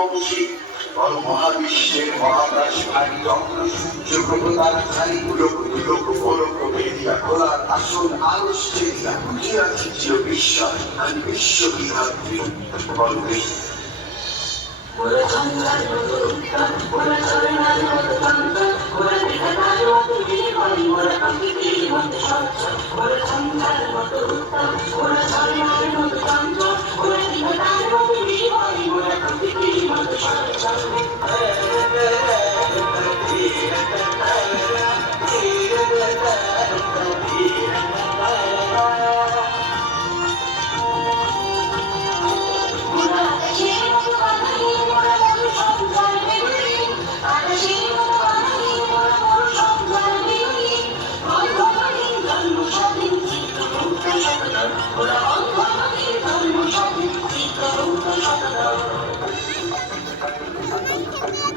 অংশী বড় মহাবিশ্বের মহাকাশধারী চন্দ্র সূর্য গ্রহ তারাধারী গোলক গোলক গোলক ভেদিয়া খোলার আসন আলস ছেদিয়া উঠিয়া ছিল বিস্ময় আর বিশ্ববিধাত্রী বলবে ওরা সন্ধ্যার মতো উত্তম, ওরা ঝরনার মতো চঞ্চল, ওরা বিধাতার মতো নির্ভয়, ওরা প্রকৃতির মতো সচ্ছল। ওরা সন্ধ্যার মতো উত্তম, ওরা ঝরনার মতো চঞ্চল, ওরা বিধাতার মতো নির্ভয়, ওরা প্রকৃতির মতো সচ্ছল। ওরা